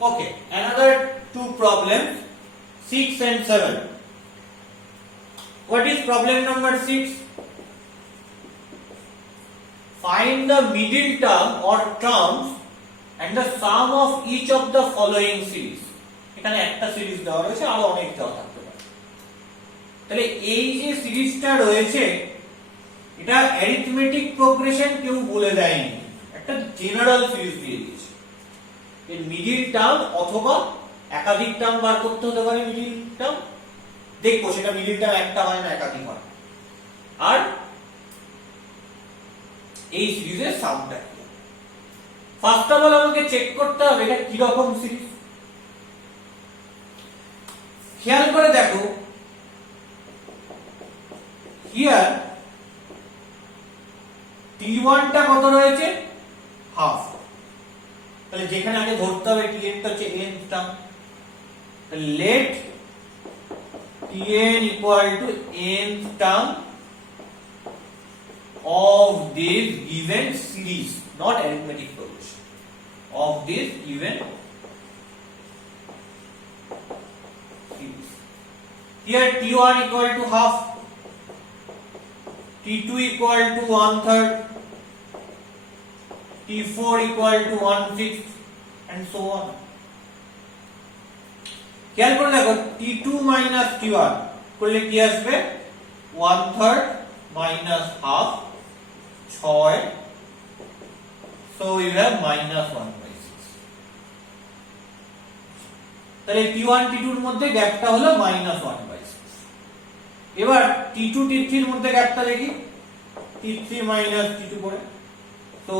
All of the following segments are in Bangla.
Okay, another two problems, 6 and 7. What is problem number 6? Find the middle term or terms and the sum of each of the following series. এখানে একটা সিরিজ দেওয়া রয়েছে, আরো অনেক দেওয়া থাকতে পারে। তাহলে এই যে সিরিজটা রয়েছে এটা অ্যারিথমেটিক প্রোগ্রেশন কেউ বলে দেয়নি, একটা জেনারেল সিরিজ দিয়ে দিয়েছে। এর মিডল টার্ম অথবা একাধিক টার্ম বার করতে হতে পারে। মিডল টার্ম দেখবো সেটা মিডল টার্ম একটা হয় না একাধিক হয়। আর এই সিরিজের সামটা কি, ফার্স্ট অফ অল আমাকে চেক করতে হবে এটা কি রকম সিরিজ। খেয়াল করে দেখো, হিয়ার t1 টা কত রয়েছে, হাফ। তাহলে যেখানে আগে ধরতে হবে tn টা হচ্ছে nth term, let tn equal to nth term of this given series, not arithmetic progression, of this given series. Here t1 equal to half, t2 equal to 1/3, t4 equal to 1/6 and so on. খেয়াল করে দেখো t2 minus t1 করলে কি আসবে, 1/3 minus half 6, so you have minus 1/6. তাহলে t1 t2 এর মধ্যে গ্যাপটা হলো minus 1/6। এবার t2 t3 এর মধ্যে গ্যাপটা দেখি, t3 minus t2 করে, so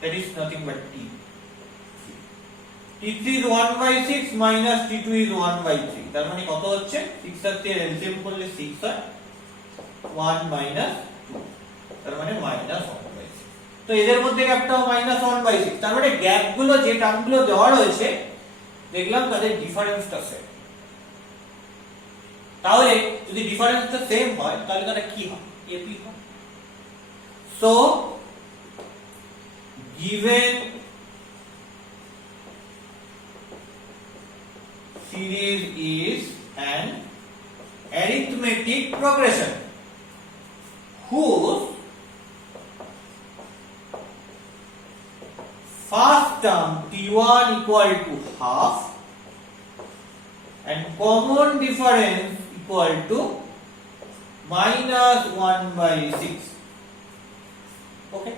that is nothing but t. t3 is 1/6 minus t2 is 1/3, তার মানে কত হচ্ছে, 6 এর থেকে এলসিএম করলে 6 হয়, 1 minus 2, তার মানে minus 1/6। তো এদের মধ্যে গ্যাপটাও minus 1/6, তার মানে গ্যাপগুলো যে টার্মগুলো দেওয়া রয়েছে দেখলাম তাদের ডিফারেন্সটা সেম। তাহলে যদি ডিফারেন্সটা সেম হয় তাহলে তারা কি হয়, এপি হয়। So given series is an arithmetic progression whose first term t1 equal to half and common difference equal to minus 1/6. ওকে,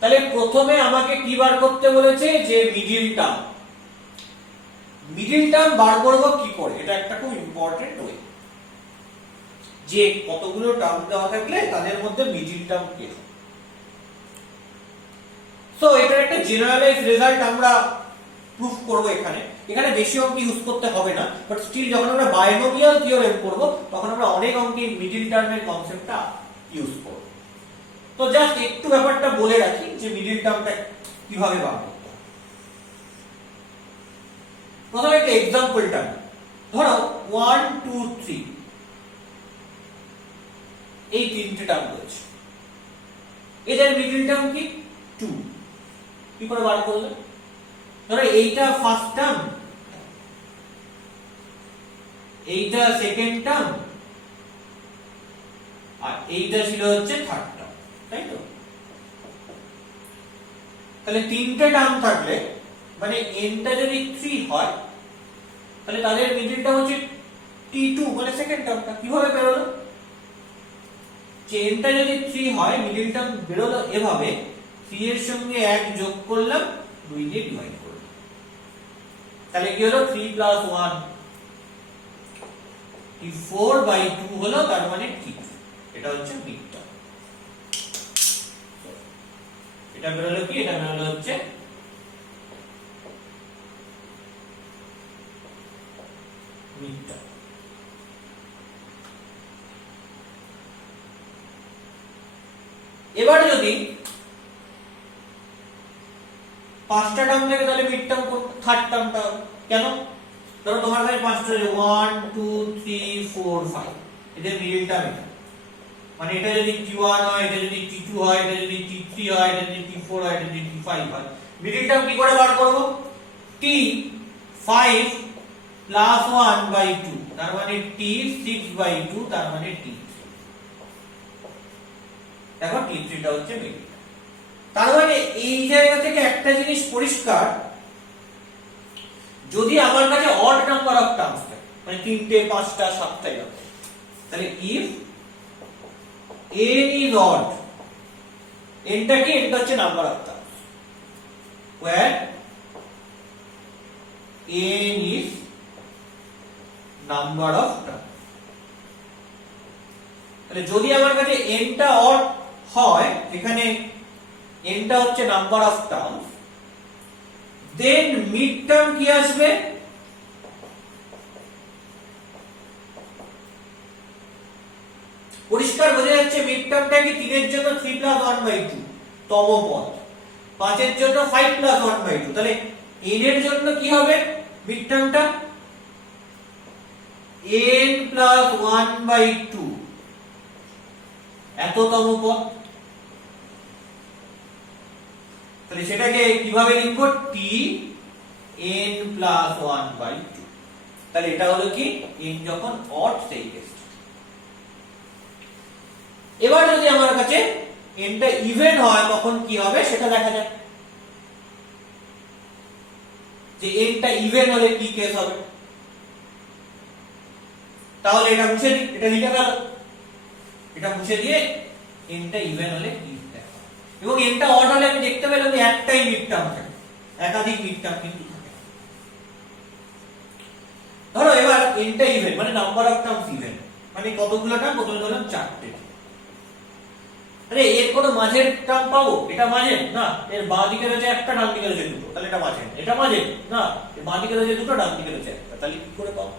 তাহলে প্রথমে আমাকে কি বার করতে বলেছে, যে মিডল টার্ম। মিডল টার্ম বার করব কি করে, এটা একটা খুব ইম্পর্টেন্ট ওয়ে, যে কতগুলো টার্ম দেওয়া থাকলে তাদের মধ্যে মিডল টার্ম কি হয়। সো এটার একটা জেনারেলাইজ রেজাল্ট আমরা প্রুফ করব এখানে। এখানে বেশি অঙ্ক ইউজ করতে হবে না, বাট স্টিল যখন আমরা বাইনোমিয়াল থিওরেম করব তখন আমরা অনেক অঙ্কে মিডল টার্মের কনসেপ্টটা ইউজ করব। তো জাস্ট একটু ব্যাপারটা বলে রাখি যে মিডল টার্মটা কিভাবে বার করতে হয়। প্রথমে একটা এক্সাম্পল টার্ম ধরো 1 2 3, এই তিনটে টার্ম রয়েছে, এদের মিডল টার্ম কি 2। কি করে বার করলে, ধরো এইটা ফার্স্ট টার্ম, এইটা সেকেন্ড টার্ম, আর এইটা ছিল হচ্ছে থার্ড টার্ম, তাই তো। তাহলে তিনটে টার্ম থাকলে মানে n টা যদি 3 হয় তাহলে তাদের মিডলটা হচ্ছে t2 মানে সেকেন্ড টার্মটা। কিভাবে বেরোলো, যে n টা যদি 3 হয় মিডল টার্ম বেরোলো এভাবে, 3 এর সঙ্গে 1 যোগ করলাম, 2 দিয়ে ডিভাইড করলাম, তাহলে কি হলো 3 plus 1 t4/2 হলো, তার মানে t2। এটা হচ্ছে মিড টার্ম। এটা বেরোলো কি, এটা বেরোলো হচ্ছে মিড টার্ম। এবার যদি পাঁচটা টার্ম থেকে তাহলে মিড টার্ম থার্ড টার্মটা কেন, ধরো তোমার কাছে পাঁচটা 1 2 3 4 5, এদের মিডল টার্ম এটা, মানে এটা যদি t1 হয়, এটা যদি t2 হয়, এটা যদি t3 হয়, এটা যদি t4 হয়, এটা যদি t5 হয়, মিডিল টার্ম কি করে বার করব? t 5 প্লাস 1/2 তার মানে t 6/2 তার মানে t 3। দেখো t3 টা হচ্ছে মিডিল। তার মানে এই জায়গা থেকে একটা জিনিস পরিষ্কার, যদি আমার কাছে অড নাম্বার অফ টার্মস থাকে মানে 3টে 5টা 7টা এরকম, তাহলে if n is odd, n টা কি? n টা হচ্ছে number of terms, where n is number of terms. তাহলে যদি আমার কাছে n টা অড হয়, এখানে n টা হচ্ছে number of terms, then mid term কি আসবে? পরিষ্কার বোঝা যাচ্ছে মিড টার্মটা কি 3 এর জন্য 3 প্লাস 1/2 তম পদ, 5 এর জন্য 5 প্লাস 1/2, তাহলে n এর জন্য কি হবে মিড টার্মটা? n প্লাস 1/2 এত তম পদ। তাহলে সেটাকে কিভাবে লিখবো? t n plus 1/2। তাহলে এটা হলো কি n যখন অড সেই কেস। এবার যদি আমার কাছে n টা ইভেন হয় তখন কি হবে সেটা দেখা যাক, যে n টা ইভেন হলে কি কেস হবে। তাহলে এটা মুছে দিই, এটা লিখে গেল, এটা মুছে দিয়ে n টা ইভেন হলে কি দেখা, এবং n টা অড হলে আমি দেখতে পেলাম যে একটাই মিড টার্ম থাকে, একাধিক মিড টার্ম কিন্তু থাকে। ধরো এবার n টা ইভেন মানে নাম্বার অফ টার্মস ইভেন, মানে কতগুলো টার্ম? প্রথমে ধরলাম 4টে। আরে এর কোনো মাঝের টার্ম পাবো? এটা মাঝের না, এর বাঁ দিকে রয়েছে একটা, ডান দিকে রয়েছে দুটো, তাহলে এটা মাঝের। এটা মাঝের না, এর বাঁ দিকে রয়েছে দুটো, ডান দিকে রয়েছে একটা, তাহলে কি করে পাবো?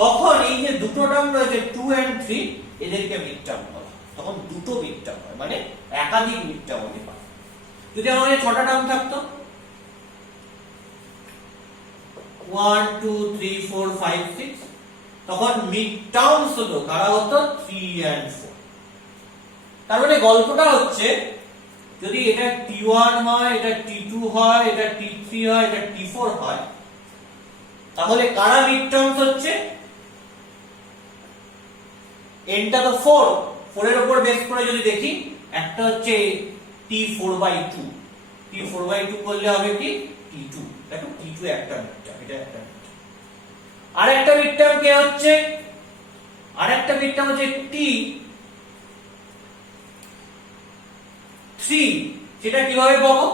তখন এই যে দুটো টার্ম রয়েছে 2 and 3 এদেরকে মিড টার্ম বলা হয়, তখন দুটো মিড টার্ম হয়, মানে একাধিক মিড টার্ম আমি পাবো। যদি আমার কাছে 6টা টার্ম থাকতো 1 2 3 4 5 6, তখন মিড টার্মস হলো কারা হতো? 3 and 4। তার মানে গল্পটা হচ্ছে, যদি এটা t1 হয়, এটা t2 হয়, এটা t3 হয়, এটা t4 হয়, তাহলে কারা মিড টার্মস হচ্ছে? n টা তো 4, 4 এর উপর বেস করে যদি দেখি, একটা হচ্ছে t4/2, t4/2 করলে হবে কি t2। দেখো t2 একটা মিড টার্ম, এটা একটা মিড টার্ম। আরেকটা মিড টার্ম কে হচ্ছে? আরেকটা মিড টার্ম হচ্ছে t3, সেটা কিভাবে পাবো?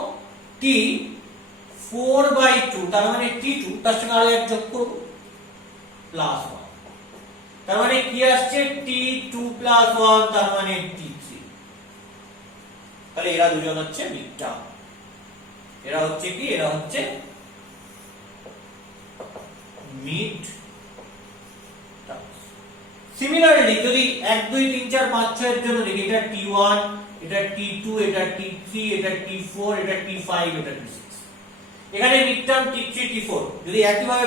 t4/2 তার মানে t2, তার সঙ্গে আরো এক যোগ করব প্লাস 1, তার মানে কি আসছে? t2 প্লাস 1 তার মানে t3। তাহলে এরা দুজন হচ্ছে মিড টার্ম, এরা হচ্ছে কি? এরা হচ্ছে মিড টার্ম। সিমিলারলি যদি 1 2 3 4 5 6 এর জন্য দেখি, এটা t1, এটা t2, এটা t3, এটা t4, এটা t5, এটা t6, এখানে মিড টার্ম t3 t4 যদি একই ভাবে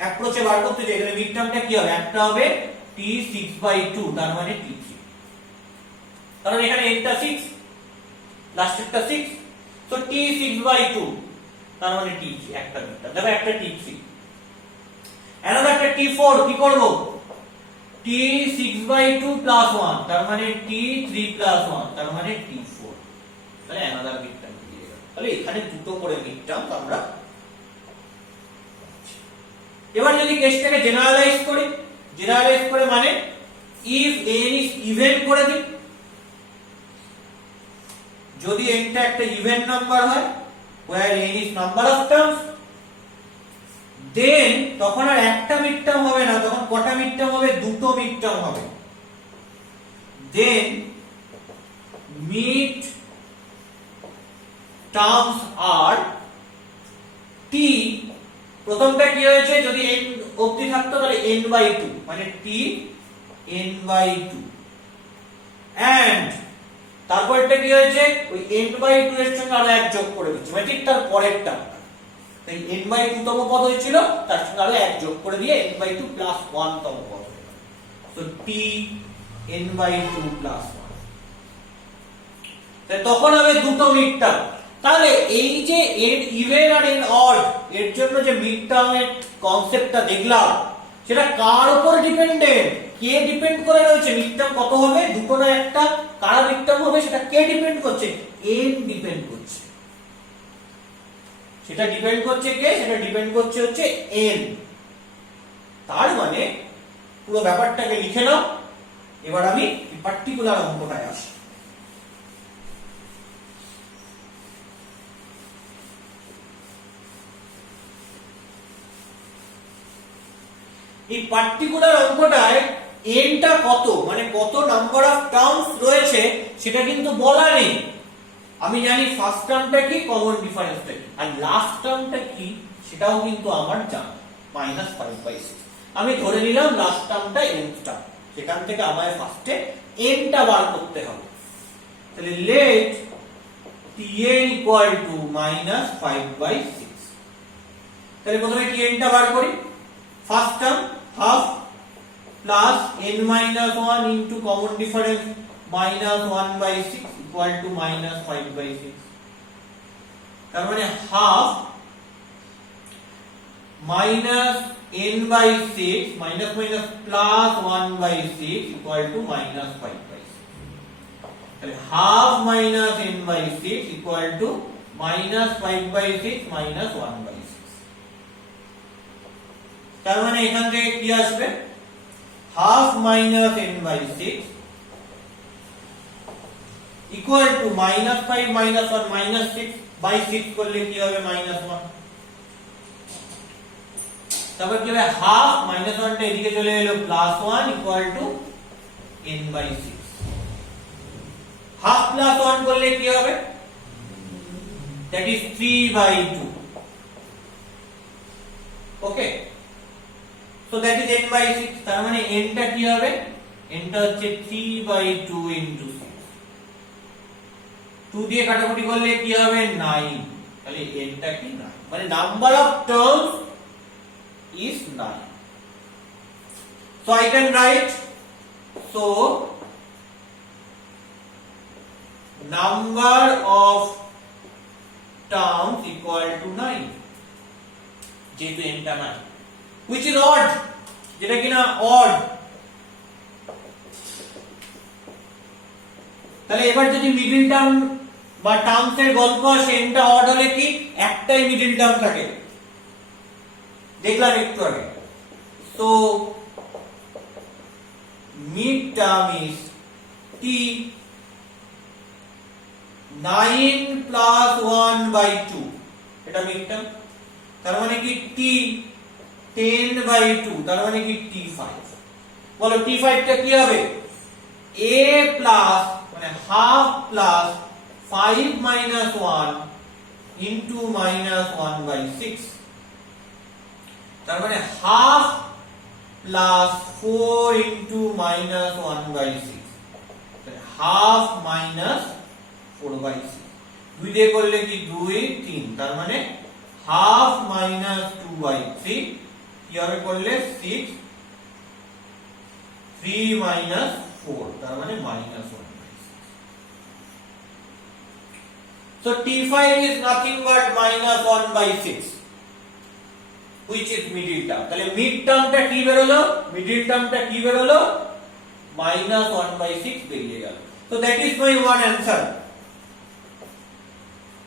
অ্যাপ্রোচে বার করতে চাই, তাহলে মিড টার্মটা কি হবে? একটা হবে t6/2 তার মানে t3, কারণ এখানে n টা 6, লাস্টেরটা 6, তো t6/2 তার মানে t3, একটা মিড টার্ম। দেখো একটা t3, অ্যানাদার একটা t4, কি করব? t6/2 প্লাস 1 তার মানে t3 প্লাস 1 তার মানে t4, তাহলে অ্যানাদার মিড টার্ম দিয়ে গেল। তাহলে এখানে দুটো করে মিড টার্ম আমরা। এবার যদি কেসটাকে জেনারেলাইজ করি, জেনারেলাইজ করে মানে if n is even করে দিই, যদি n টা একটা ইভেন নাম্বার হয় where n is number of terms, দেন তখন আর একটা মিড টার্ম হবে না, তখন কটা মিড টার্ম হবে? দুটো মিড টার্ম হবে। দেন মিড টার্মস আর t, প্রথমটা কি হয়েছে? যদি n অবধি থাকতো তাহলে n/2 মানে t n/2, এন্ড তারপরটা কি হয়েছে? ওই n/2 এর সঙ্গে আরো এক যোগ করে দিচ্ছি, মানে ঠিক তার পরেরটা, তাই n/2 তম পদ হয়েছিল, তার সঙ্গে আরো এক যোগ করে দিয়ে n/2 প্লাস 1 তম পদ হয়ে গেল। সো t n/2 প্লাস 1, তাই তখন হবে দুটো মিড টার্ম, তাহলে এই যে এর ইভেন আর এর অড এর জন্য যে মিড টার্মের কনসেপ্টটা দেখলাম সেটা কার উপর ডিপেন্ডেন্ট, কে ডিপেন্ড করে রয়েছে, মিড টার্ম কত হবে, দুটো না একটা, কারা মিড টার্ম হবে সেটা কে ডিপেন্ড করছে, এন ডিপেন্ড করছে। সেটা ডিপেন্ড করছে কে, সেটা ডিপেন্ড করছে হচ্ছে এন। তার মানে পুরো ব্যাপারটাকে লিখে নাও। এবার আমি পার্টিকুলার অঙ্কটায় আসি। এই পার্টিকুলার অঙ্কটায় এনটা কত, মানে কত নাম্বার অফ টার্মস রয়েছে সেটা কিন্তু বলা নেই। আমি জানি ফার্স্ট টার্মটা কি, কমন ডিফারেন্সটা কি, আর লাস্ট টার্মটা কি সেটাও কিন্তু আমার জানা, -5/6। আমি ধরে নিলাম লাস্ট টার্মটা n টার্ম, সেখান থেকে আমায় ফার্স্টে n টা বার করতে হবে। তাহলে লেট tn equal to -5/6। তাহলে প্রথমে tn টা বার করি। First term half plus n-1 into common difference -1/6 equal to -5/6। তার মানে half -n/6 minus minus plus 1/6 equal to -5/6। তাহলে half -n/6 equal to -5/6 minus 1/6। তার মানে এখান থেকে কি আসবে, half -n/6 equal to -5 minus 1 -6/6 করলে কি হবে, -1। তারপর কি হবে, হাফ -1 টা এদিকে চলে এলো, +1 equal to n/6। হাফ +1 করলে কি হবে, that is 3/2। Okay, so that is n/6। তার মানে n টা কি হবে, n টা হচ্ছে 3/2 into 6। 2 দিয়ে কাটাকুটি করলে কি হবে, 9। তাহলে n টা কি, 9, মানে number of terms is 9। So I can write, so number of terms equal to 9, যেহেতু n টা 9, which is odd, যেটা কিনা odd। তাহলে এবার যদি মিডল টার্ম বা টার্মস এর গল্প আসে, n টা odd হলে কি একটাই মিডল টার্ম থাকে, দেখলাম একটু আগে। So mid term is t 9 plus 1/2, এটা mid term। তার মানে কি t 10/2, তার মানে কি t5। বলো t5 টা কি হবে, a plus মানে হাফ প্লাস 5 minus 1 into -1/6। তার মানে half plus 4 into -1/6, half minus 4/6। 2 দিয়ে করলে কি 2 3, তার মানে হাফ মাইনাস 2/3। কি হবে করলে 6, 3 minus 4, তার মানে -1/6। So t5 is nothing but -1/6, which is middle term। তাহলে মিড টার্মটা কি বেরোলো, মিডল টার্মটা কি বেরোলো, -1/6 বেরিয়ে গেল। So that is my one answer।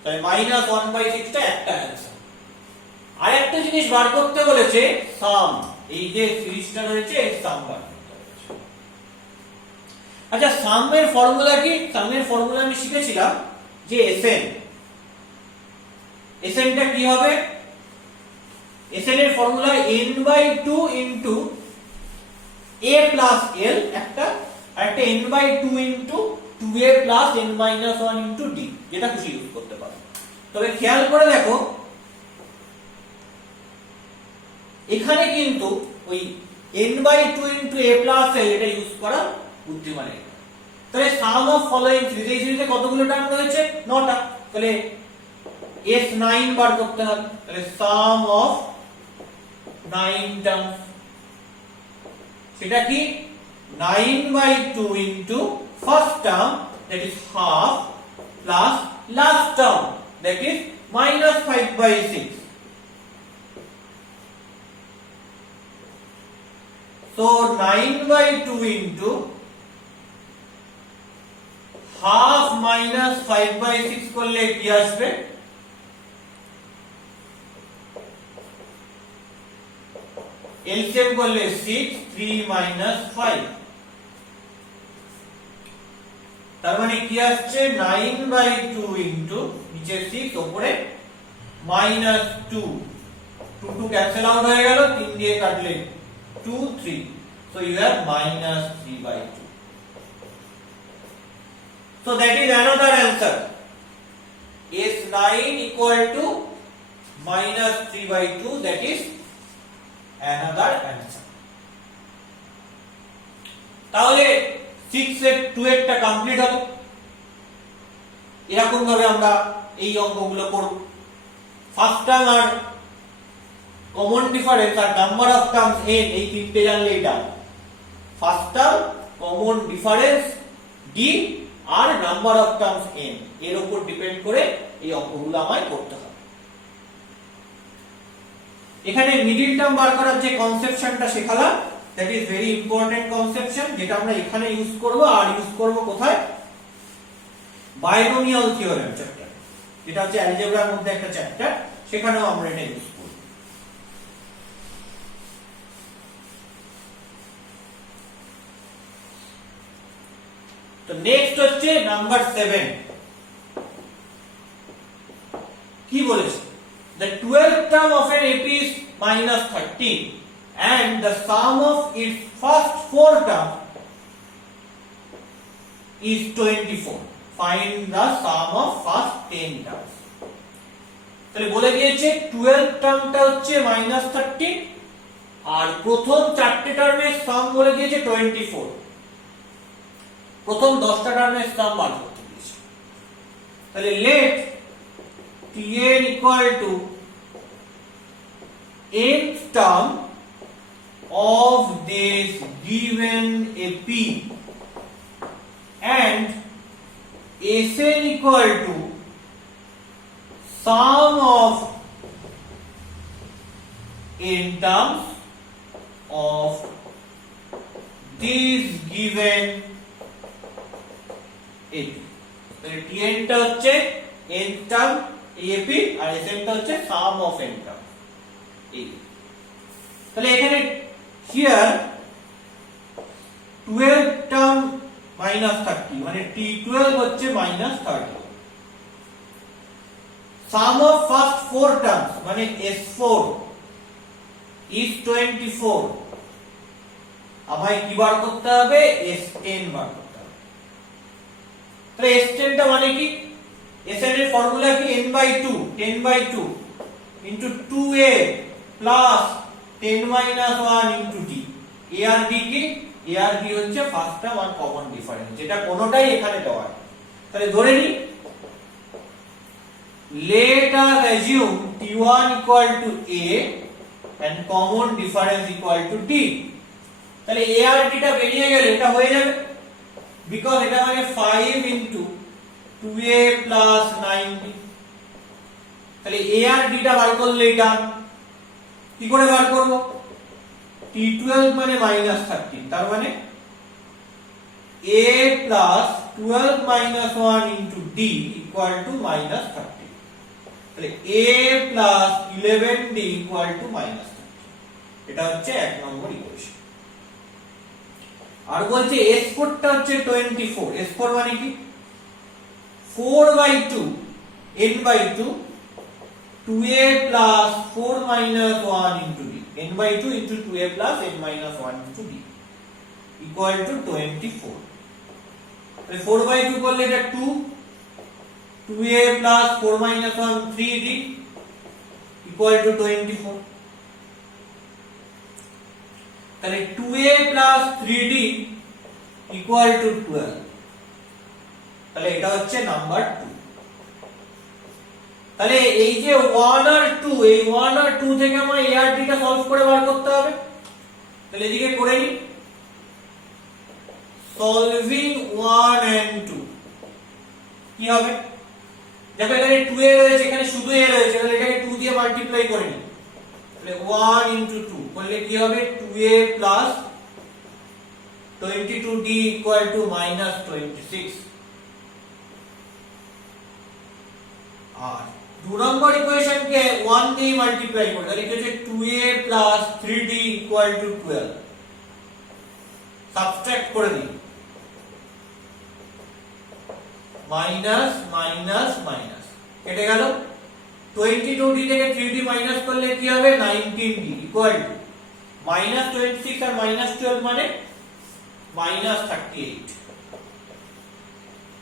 তাই -1/6 টা একটা অ্যানসার। আর একটা জিনিস বার করতে বলেছে, সাম। এই যে সিরিজটা রয়েছে এর সাম বার করতে বলেছে। আচ্ছা, সামের ফর্মুলা কি? সামের ফর্মুলা আমি শিখেছিলাম যে SN। SN টা কি হবে, SN এর formula n/2 into a plus l একটা, আর একটা n/2 into 2a plus n-1 into d, যেটা খুশি ইউজ করতে পারো। তবে খেয়াল করে দেখো, এখানে কিন্তু ওই n/2 into a plus l এটা ইউজ করা বুদ্ধিমানের। তাহলে সাম অফ ফলোইং সিরিজ, এই সিরিজে কতগুলো টার্ম রয়েছে, 9টা। তাহলে S9 বার করতে হবে। তাহলে সাম অফ 9 টার্মস, সেটা কি 9/2 into first term, that is half, plus last term that is minus 5/6. So 9/2 into half minus 5/6 করলে কি আসবে? এলসিএম করলে 6, 3 minus 5, তার মানে কি আসছে 9/2 into নিচে 6 উপরে minus 2, 2 ক্যান্সেল আউট হয়ে গেল, 3 দিয়ে কাটলে 2, 3, so you have minus 3/2. So that is another answer. S9 equal to minus 3/2, that is another answer. তাহলে 6 এর 2 এরটা কমপ্লিট হলো। এরকম ভাবে আমরা এই অঙ্কগুলো করব। ফার্স্ট টার্ম আর কমন ডিফারেন্স আর নাম্বার অফ টার্মস n এই তিনটে জানলে এটা first term, common difference d আর নাম্বার অফ টার্মস n এর উপর ডিপেন্ড করে এই অঙ্কগুলো আমায় করতে হবে। এখানে মিডল টার্ম বার করার যে কনসেপশনটা শেখালাম, that is very important conception, যেটা আমরা এখানে ইউজ করব। আর ইউজ করব কোথায়? বাইনোমিয়াল থিওরেম চ্যাপ্টার, যেটা হচ্ছে অ্যালজেব্রার মধ্যে একটা চ্যাপ্টার, সেখানেও আমরা এটা ইউজ করব। তো নেক্সট হচ্ছে নাম্বার 7। কি বলেছে? The 12th term of an AP is minus 13 and the sum of its first 4 terms is 24. Find the sum of first 10 terms. তাহলে বলে দিয়েছে 12th টার্মটা হচ্ছে minus 13 আর প্রথম 4টে টার্মের সাম বলে দিয়েছে 24। প্রথম 10টা টার্মের সাম বার করতে দিয়েছে। তাহলে let Tn equal to nth term of this given AP and Sn equal to sum of n terms of this given AP. তাহলে Tn টা হচ্ছে nth term AP আর Sn টা হচ্ছে sum of n term। তাহলে এখানে here 12 টার্ম minus 30 মানে T12 হচ্ছে minus 30। sum of first 4 terms মানে S4 is 24। আমায় কি বার করতে হবে? Sn বার করতে হবে। তাহলে Sn টা মানে কি? Sn এর ফর্মুলা কি? n/2 10/2 into 2a plus 10 minus 1 into d। a আর d কি? a আর d হচ্ছে ফার্স্ট টার্ম আর কমন ডিফারেন্স, যেটা কোনোটাই এখানে দেওয়া হয়। তাহলে ধরে নি let us assume t1 equal to a and common difference equal to d। তাহলে a আর d টা বেরিয়ে গেলে এটা হয়ে যাবে, বিকজ এটা মানে 5 into 2a plus 9d। তাহলে a আর d টা বার করলে এটা কি করে বার করব? T12 মানে minus 13, তার মানে a plus 12 minus 1 into d equal to minus 13। তাহলে a plus 11d equal to minus 13। এটা হচ্ছে 1 নম্বর ইকুয়েশন। আর বলছে S4 টা হচ্ছে 24। S4 মানে কি? 4/2 n/2 2a plus 4 minus 1 into d, n/2 into 2a plus n minus 1 into d equal to 24। তাহলে 4/2 করলে এটা 2, 2a plus 4 minus 1 3d equal to 24। তাহলে 2a plus 3d equal to 12। তাহলে এটা হচ্ছে নাম্বার 2। তাহলে এই যে 1 আর 2, এই 1 আর 2 থেকে আমরা a আর d টা সলভ করে বার করতে হবে। তাহলে এদিকে করে নি, সলভিং 1 and 2 কি হবে? দেখো এখানে 2a রয়েছে, এখানে শুধু a রয়েছে, তাহলে এটাকে 2 দিয়ে মাল্টিপ্লাই করে নিই। তাহলে 1 into 2 করলে কি হবে 2a plus 22d equal to minus 26। আর 2 নম্বর ইকুয়েশনকে 1 দিয়ে মাল্টিপ্লাই করি, তাহলে কি হচ্ছে 2a plus 3d equal to 12। Subtract করে দিই, মাইনাস মাইনাস মাইনাস কেটে গেল। 22d থেকে 3d মাইনাস করলে কি হবে 19d ইকুয়াল টু মাইনাস 26 আর মাইনাস 12 মানে মাইনাস 38।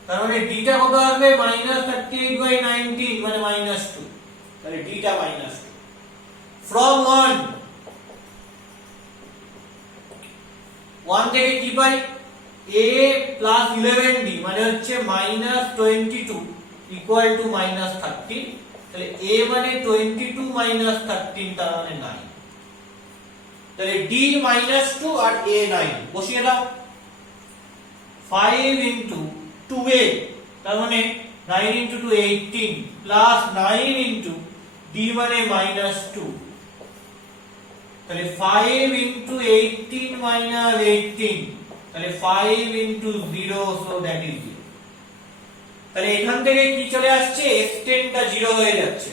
তার মানে d টা কত হবে মাইনাস 38 বাই 19 মানে মাইনাস 2, তাহলে d টা মাইনাস 2। ফ্রম 1 থেকে কি পাই a প্লাস 11d মানে হচ্ছে মাইনাস 22 ইকুয়াল টু মাইনাস 13। তাহলে a মানে 22 মাইনাস 13 তার মানে 9। তাহলে d মাইনাস 2 আর a 9 বসিয়ে দাও। 5 into 2a তার মানে 9 into 2 18 প্লাস 9 into d মানে মাইনাস 2। তাহলে 5 into 18 minus 18 তাহলে 5 into 0 so that is 0। তাহলে এখান থেকে কি চলে আসছে x10 টা 0 হয়ে যাচ্ছে।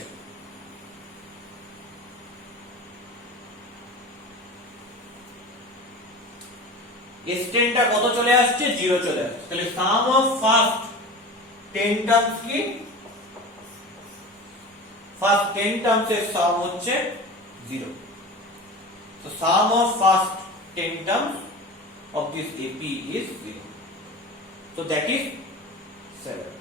x10 টা কত চলে আসছে 0 চলে আসছে। তাহলে sum of first 10 terms কি first 10 terms এর sum হচ্ছে 0। So sum of first 10 terms of this AP is 0. So that is 7.